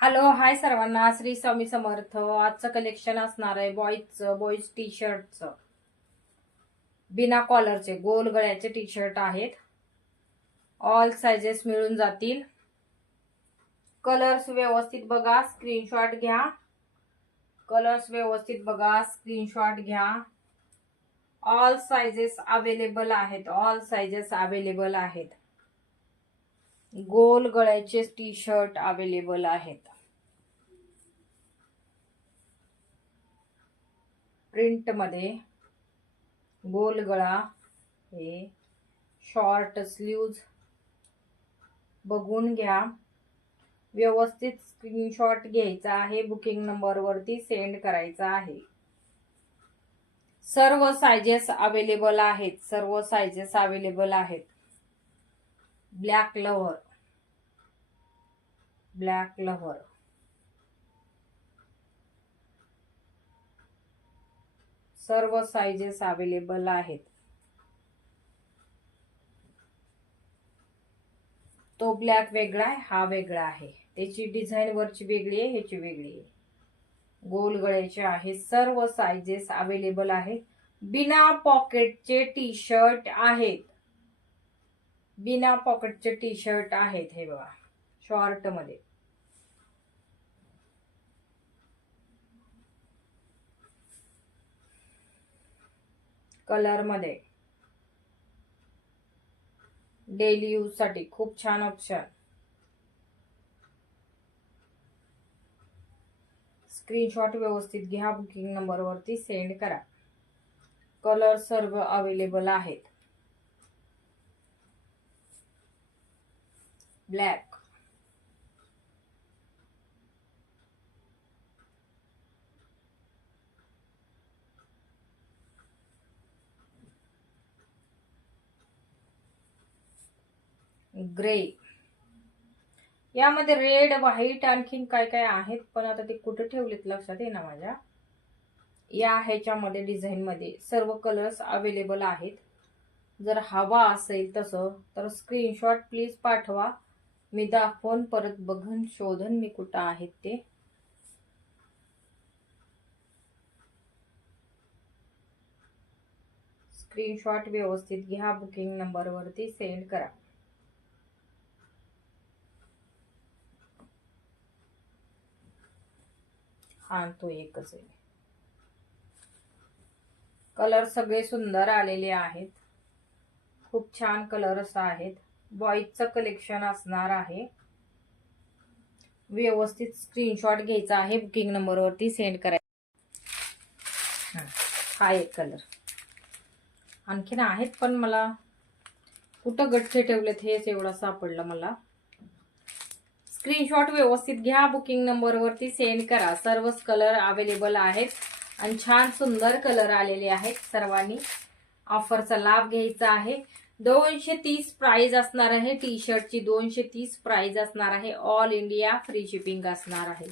Hello hi सर्वांना, श्री स्वामी समर्थ. आजचं collection असणार आहे बॉईज टी शर्टचं. बिना कॉलरचे गोल गळ्याचे टी शर्ट आहेत. ऑल साइजेस मिळून जातील. कलर्स व्यवस्थित बघा, स्क्रीनशॉट घ्या. कलर्स व्यवस्थित बघा, स्क्रीनशॉट घ्या. ऑल साइजेस अवेलेबल आहेत. ऑल साइजेस अवेलेबल आहेत. गोल गळ्याचे टी शर्ट अवेलेबल आहेत. प्रिंट मध्ये गोल गळा, हे शॉर्ट स्लीव्ज बघून घ्या. व्यवस्थित स्क्रीनशॉट घ्यायचा आहे. बुकिंग नंबर वरती सेंड करायचा आहे. सर्व साइजेस अवेलेबल आहेत. सर्व साइजेस अवेलेबल आहेत. ब्लॅक लव्हर, ब्लॅक लव्हर, सर्व साइजेस अवेलेबल आहेत. तो ब्लॅक वेगळा आहे, हा वेगळा आहे. त्याची डिझाइन वरची वेगळी आहे, ह्याची वेगळी आहे. गोल गळ्याचे आहे. सर्व साइजेस अवेलेबल आहेत. बिना पॉकेटचे टी शर्ट आहेत. बिना पॉकेटचे टी शर्ट आहेत. हे बघा, शॉर्ट मध्ये. कलर मध्ये डेली यूज साठी खूप छान ऑप्शन. स्क्रीनशॉट व्यवस्थित घ्या. बुकिंग नंबर वरती सेंड करा. कलर सर्व अवेलेबल आहेत. ब्लॅक, ग्रे, यामध्ये रेड, व्हाईट आणखीन काय काय आहेत, पण आता ते कुठे ठेवलेत लक्षात येईना माझ्या. या ह्याच्यामध्ये डिझाईन मध्ये सर्व कलर्स अवेलेबल आहेत. जर हवा असेल तसं तर स्क्रीनशॉट प्लीज पाठवा. मी दाखवून परत बघून शोधन मी कुठं आहेत ते. स्क्रीनशॉट व्यवस्थित घ्या. बुकिंग नंबर वरती सेंड करा. हा तो एकच आहे. कलर सगळे सुंदर आलेले आहेत. खूप छान कलर्स आहेत. बॉईजचं कलेक्शन असणार आहे. व्यवस्थित स्क्रीनशॉट घ्यायचा आहे. बुकिंग नंबर वरती सेंड करायचा. हा एक कलर. आणखीन आहेत पण मला कुठं गठ्ठे ठेवलेत हेच एवढा सापडलं मला. स्क्रीनशॉट व्यवस्थित घ्या. बुकिंग नंबर वरती सेंड करा. सर्वच कलर अवेलेबल आहेत आणि छान सुंदर कलर आलेले आहेत. सर्वांनी ऑफरचा लाभ घ्यायचा आहे. 230 प्राइस असणार आहे. टी शर्टची 230 प्राइस असणार आहे. ऑल इंडिया फ्री शिपिंग असणार आहे.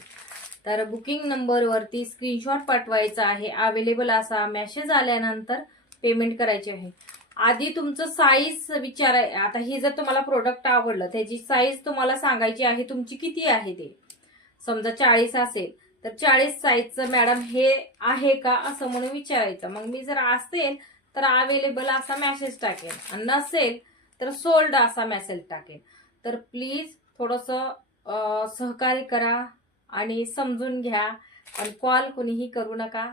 तर बुकिंग नंबर वरती स्क्रीनशॉट पाठवायचा आहे. अवेलेबल असा मेसेज आल्यानंतर पेमेंट करायचे आहे. आधी तुमचं साईज विचाराय. आता हे जर तुम्हाला प्रोडक्ट आवडलं त्याची साईज तुम्हाला सांगायची आहे. तुमची किती आहे ते. समजा 40 असेल तर 40 साईजचं मॅडम हे आहे का असं म्हणून विचारायचं. मग मी जर असेल तर अवेलेबल असा मेसेज टाकेन आणि नसेल तर सोल्ड असा मेसेज टाकेन. तर प्लीज थोडंसं सहकार्य करा आणि समजून घ्या. आणि कॉल कोणीही करू नका.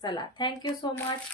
चला, थँक्यू सो मच.